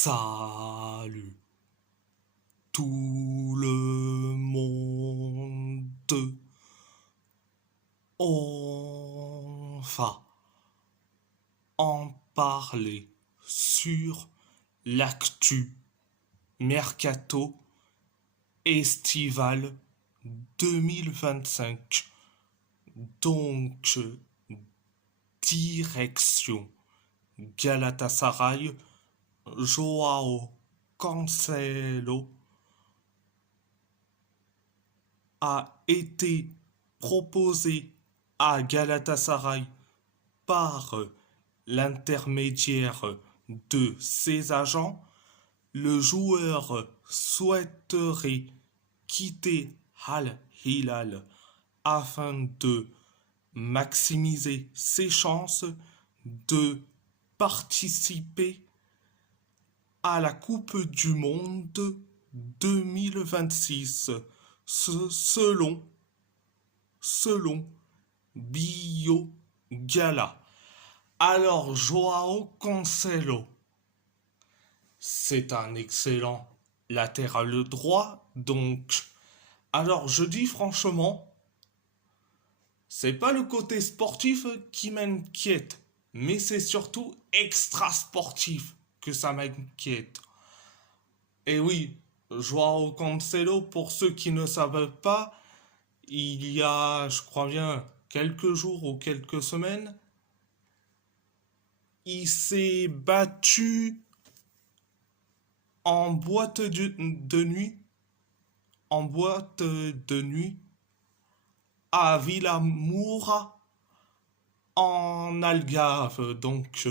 Salut tout le monde. On va en parler sur l'actu mercato estival 2025. Donc, direction Galatasaray, Joao Cancelo a été proposé à Galatasaray par l'intermédiaire de ses agents. Le joueur souhaiterait quitter Al Hilal afin de maximiser ses chances de participer à la Coupe du Monde 2026 selon BioGala. Alors Joao Cancelo, c'est un excellent latéral droit, donc alors je dis franchement, c'est pas le côté sportif qui m'inquiète, mais c'est surtout extra sportif que ça m'inquiète. Et oui, Joao Cancelo, pour ceux qui ne savent pas, il y a, je crois bien, quelques jours ou quelques semaines, il s'est battu en boîte de nuit, en boîte de nuit à Villamoura en Algarve, donc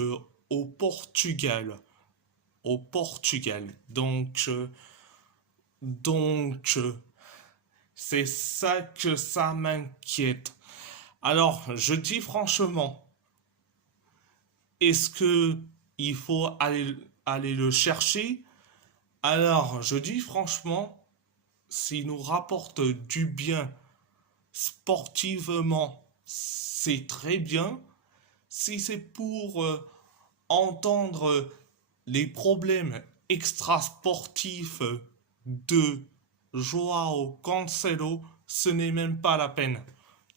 au Portugal. Au Portugal. Donc, c'est ça que ça m'inquiète. Alors, je dis franchement, est-ce que il faut aller le chercher? Alors, je dis franchement, s'il nous rapporte du bien sportivement, c'est très bien. Si c'est pour entendre les problèmes extrasportifs de Joao Cancelo, ce n'est même pas la peine.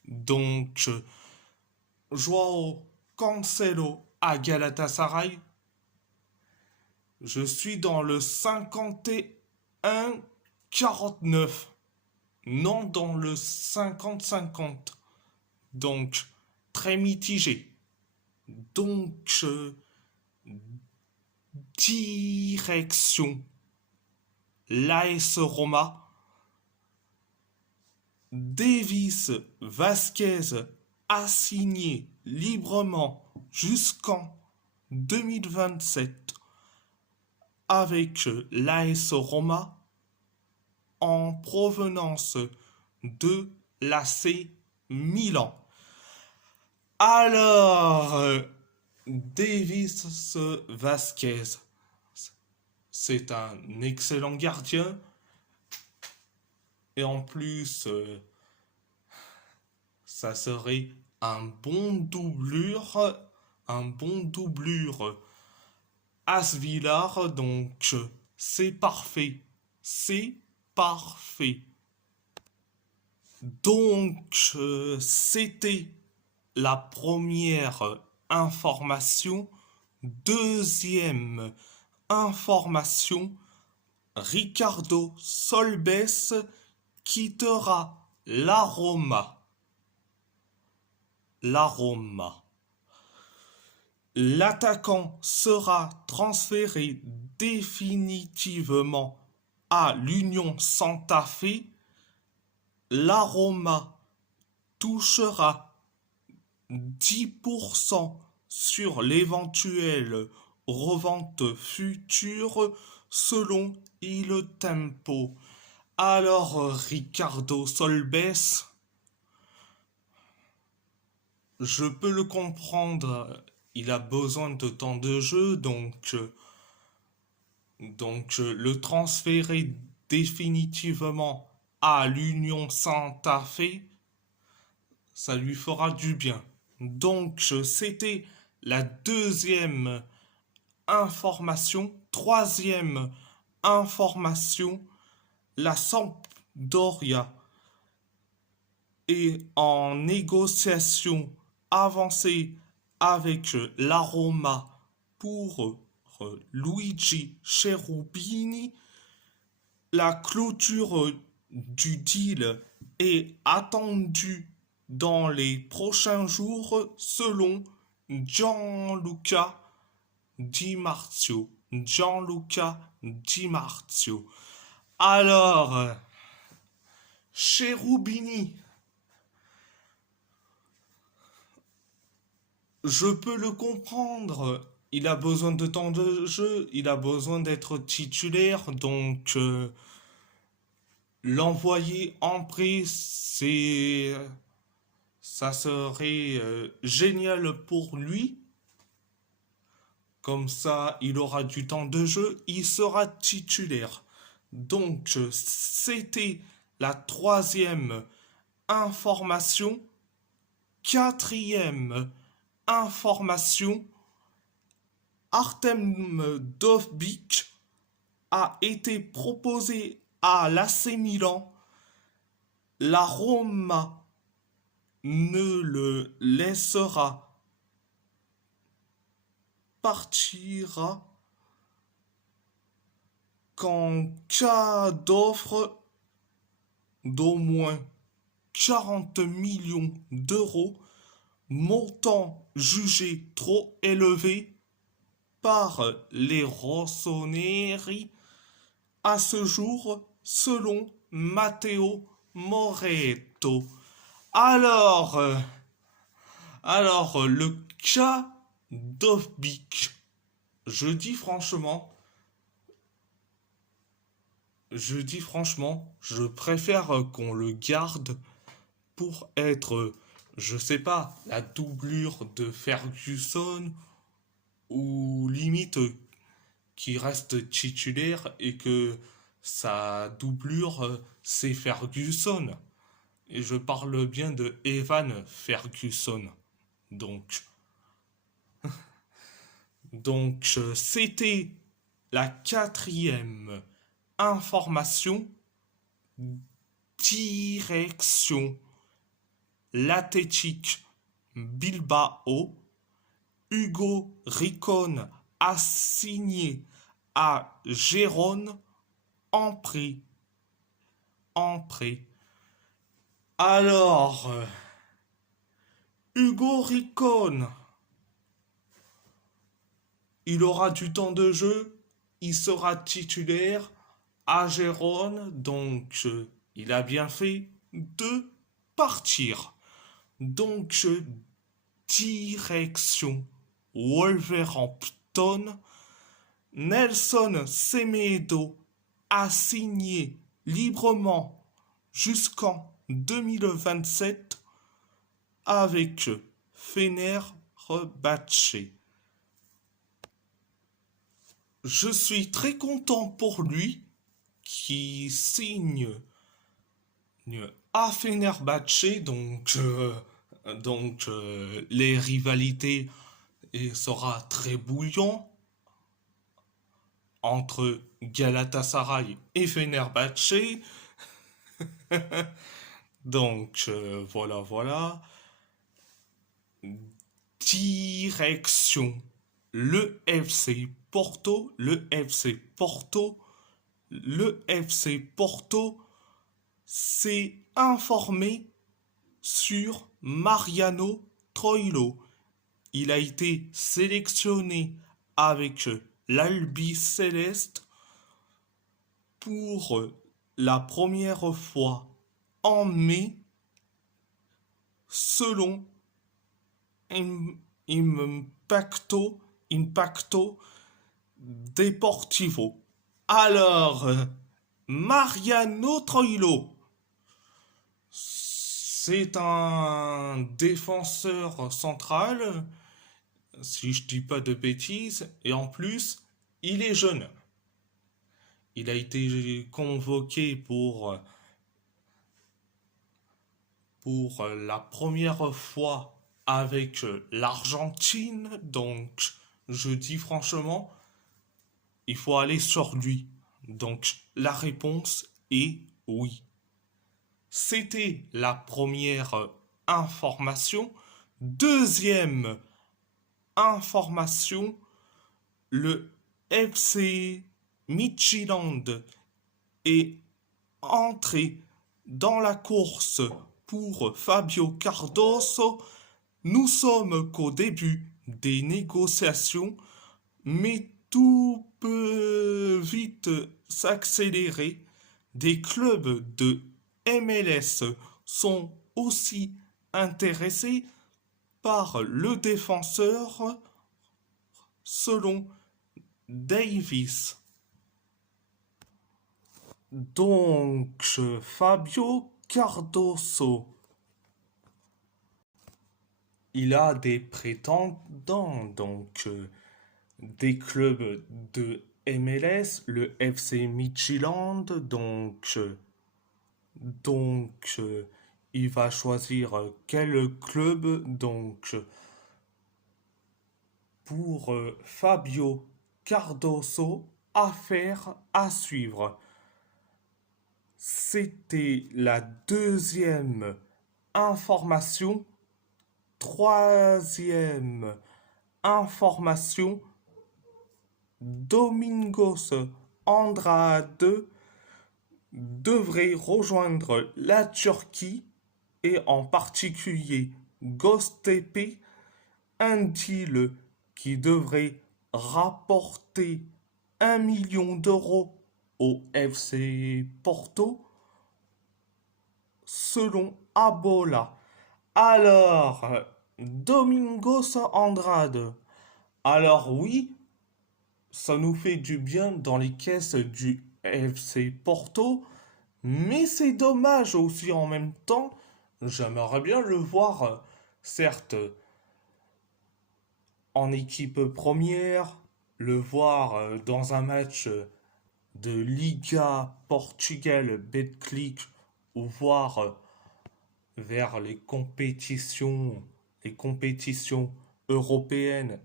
Donc, Joao Cancelo à Galatasaray, je suis dans le 51-49, non dans le 50-50. Donc, très mitigé. Donc, direction l'AS Roma. Davis Vasquez a signé librement jusqu'en 2027 avec l'AS Roma en provenance de l'AC Milan. Alors, Davis Vasquez, c'est un excellent gardien. Et en plus, ça serait un bon doublure Asvillar, donc c'est parfait. C'est parfait. Donc, c'était la première information. Deuxième information, Ricardo Solbes quittera la Roma. La Roma. L'attaquant sera transféré définitivement à l'Union Santa Fe. La Roma touchera 10% sur l'éventuelle revente future selon Il Tempo. Alors Ricardo Solbes, je peux le comprendre, il a besoin de temps de jeu, donc le transférer définitivement à l'Union Santa Fe, ça lui fera du bien. Donc c'était la deuxième information. troisième information, la Sampdoria est en négociation avancée avec la Roma pour Luigi Cherubini. La clôture du deal est attendue dans les prochains jours selon Gianluca Di Marzio. Gianluca Di Marzio. Alors, Cherubini, je peux le comprendre. Il a besoin de temps de jeu, il a besoin d'être titulaire, donc l'envoyer en prêt, ça serait génial pour lui. Comme ça, il aura du temps de jeu, il sera titulaire. Donc, c'était la troisième information. Quatrième information, Artem Dovbyk a été proposé à l'AC Milan. La Roma ne le laissera partira qu'en cas d'offre d'au moins 40 millions d'euros, montant jugé trop élevé par les rossoneri à ce jour, selon Matteo Moretto. Alors, le cas Dovbyk, je dis franchement, je préfère qu'on le garde pour être, je sais pas, la doublure de Ferguson ou limite qui reste titulaire et que sa doublure c'est Ferguson. Et je parle bien de Evan Ferguson. Donc, c'était la quatrième information. Direction l'Athletic Bilbao. Hugo Ricon a signé à Gérone en prêt. Alors, Hugo Ricon, il aura du temps de jeu, il sera titulaire à Gérone, donc il a bien fait de partir. Donc, direction Wolverhampton. Nelson Semedo a signé librement jusqu'en 2027 avec Fenerbahçe. Je suis très content pour lui qui signe à Fenerbahçe, donc les rivalités sera très bouillant entre Galatasaray et Fenerbahçe. Donc voilà. Direction le FC Porto. Le FC Porto s'est informé sur Mariano Troilo. Il a été sélectionné avec l'Albi Céleste pour la première fois en mai, selon Impacto Deportivo. Alors, Mariano Troilo, c'est un défenseur central, si je dis pas de bêtises, et en plus, il est jeune. Il a été convoqué pour la première fois avec l'Argentine, donc je dis franchement, il faut aller sur lui. Donc la réponse est oui. C'était la première information. Deuxième information, le FC Midtjylland est entré dans la course pour Fabio Cardoso. Nous sommes qu'au début des négociations, mais tout peut vite s'accélérer. Des clubs de MLS sont aussi intéressés par le défenseur selon Davis. Donc, Fabio Cardoso, il a des prétendants, donc des clubs de MLS, le FC Midtjylland, donc il va choisir quel club, donc pour Fabio Cardoso, affaire à suivre. C'était la deuxième information. Troisième information, Domingos Andrade devrait rejoindre la Turquie et en particulier Göztepe, un deal qui devrait rapporter 1 million d'euros au FC Porto selon Abola. Alors, Domingos Andrade. Alors oui, ça nous fait du bien dans les caisses du FC Porto, mais c'est dommage aussi en même temps. J'aimerais bien le voir, certes, en équipe première, le voir dans un match de Liga Portugal Betclic ou voir vers les compétitions européennes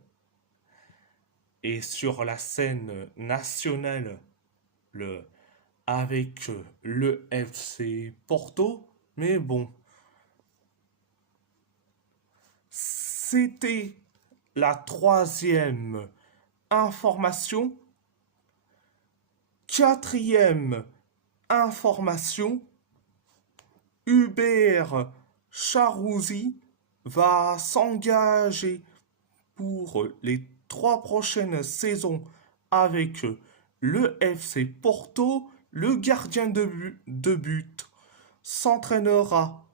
et sur la scène nationale le, avec le FC Porto. Mais bon, c'était la troisième information. Quatrième information, Hubert Charouzi va s'engager pour les 3 prochaines saisons avec le FC Porto. Le gardien de but s'entraînera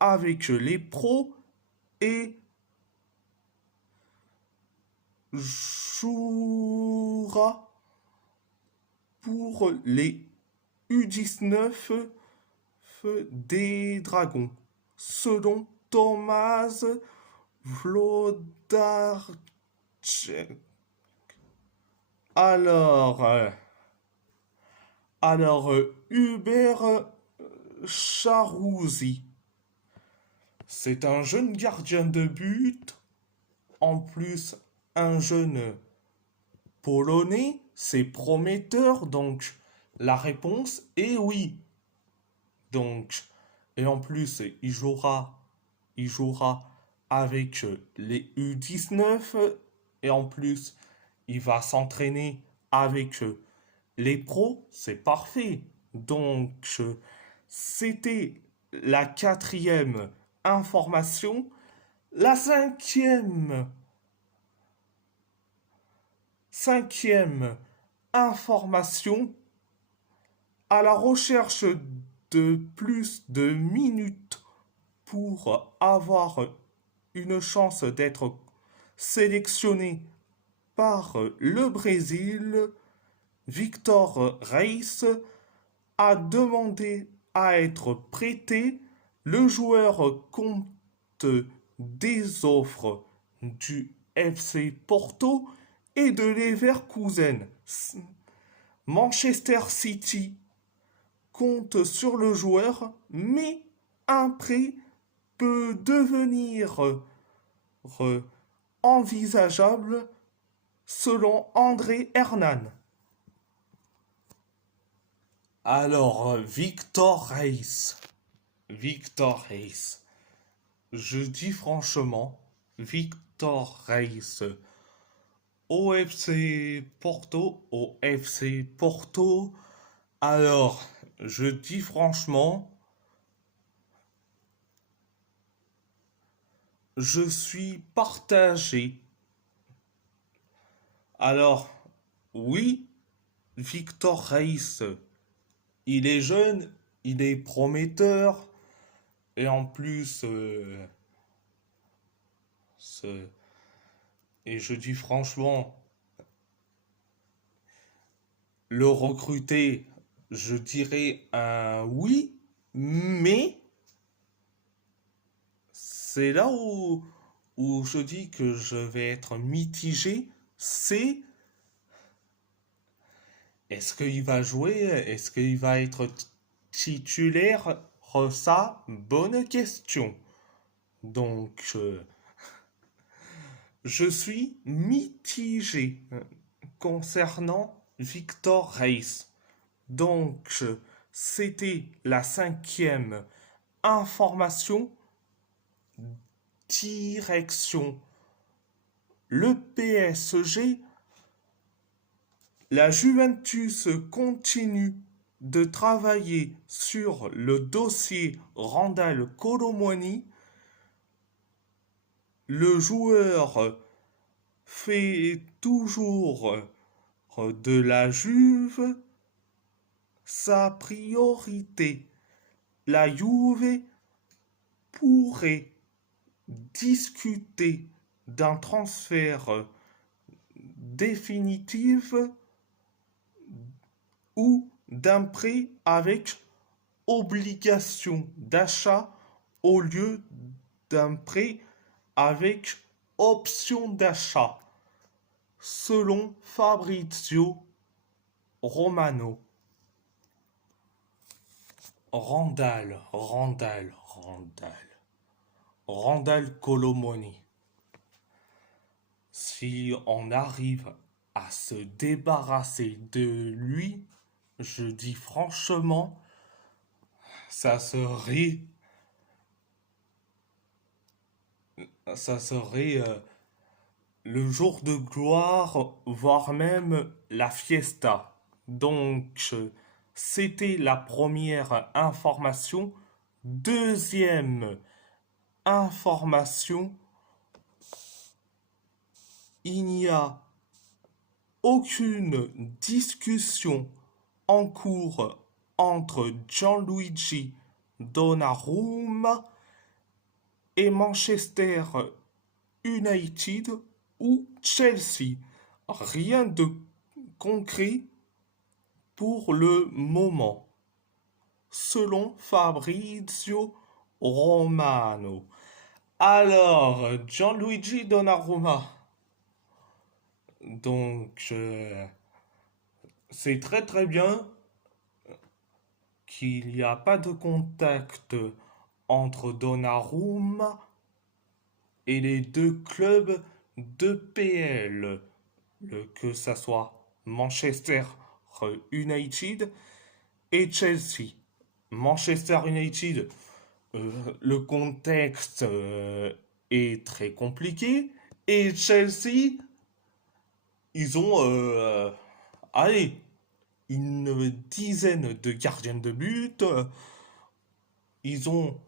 avec les pros et jouera pour les U19 des Dragons, selon Thomas Vlodarczyk. Alors, Hubert Charouzi, c'est un jeune gardien de but, en plus un jeune polonais, c'est prometteur, donc la réponse est oui. Donc, et en plus, il jouera avec les U19 et en plus, il va s'entraîner avec les pros, c'est parfait. Donc, c'était la quatrième information. La cinquième information, à la recherche de plus de minutes pour avoir une chance d'être sélectionné par le Brésil, Victor Reis a demandé à être prêté. Le joueur compte des offres du FC Porto et de Leverkusen. Manchester City compte sur le joueur, mais un prêt peut devenir envisageable selon André Hernan. Alors, Victor Reis. Victor Reis. Je dis franchement, Victor Reis. OFC Porto. Alors, je dis franchement, je suis partagé. Alors, oui, Victor Reis, il est jeune, il est prometteur, et en plus, ce- et je dis franchement, le recruter, je dirais un oui, mais c'est là où je dis que je vais être mitigé, c'est est-ce qu'il va jouer, est-ce qu'il va être titulaire? Ça, bonne question. Donc, je suis mitigé concernant Victor Reis. Donc, c'était la cinquième information. Direction le PSG. La Juventus continue de travailler sur le dossier Randal Colomwani. Le joueur fait toujours de la Juve sa priorité. La Juve pourrait discuter d'un transfert définitif ou d'un prêt avec obligation d'achat au lieu d'un prêt avec option d'achat, selon Fabrizio Romano. Randal Colomoni. Si on arrive à se débarrasser de lui, je dis franchement, ça serait, ça serait le jour de gloire, voire même la fiesta. Donc, c'était la première information. Deuxième information, il n'y a aucune discussion en cours entre Gianluigi Donnarumma et Manchester United ou Chelsea. Rien de concret pour le moment, selon Fabrizio Romano. Alors, Gianluigi Donnarumma. Donc, c'est très très bien qu'il n'y a pas de contact entre Donnarumma et les deux clubs de PL, que ce soit Manchester United et Chelsea. Manchester United, le contexte est très compliqué. Et Chelsea, ils ont, allez, une dizaine de gardiens de but. Ils ont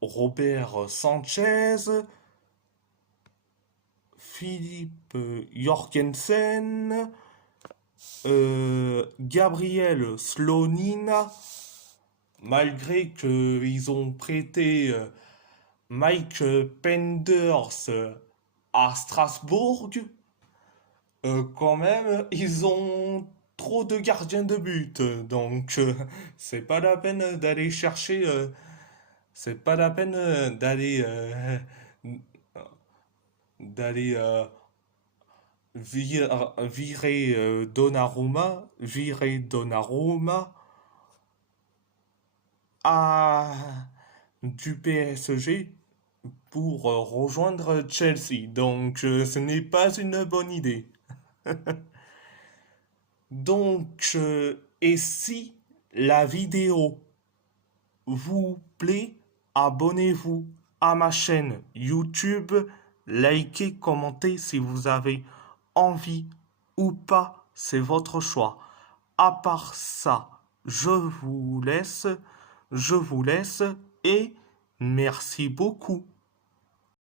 Robert Sanchez, Philippe Jorgensen, Gabriel Slonina, malgré qu'ils ont prêté Mike Penders à Strasbourg, quand même, ils ont trop de gardiens de but. Donc, c'est pas la peine d'aller chercher. C'est pas la peine d'aller virer Donnarumma à du PSG pour rejoindre Chelsea. Donc, ce n'est pas une bonne idée. Donc, et si la vidéo vous plaît, abonnez-vous à ma chaîne YouTube, likez, commentez si vous avez envie ou pas, c'est votre choix. À part ça, je vous laisse et merci beaucoup.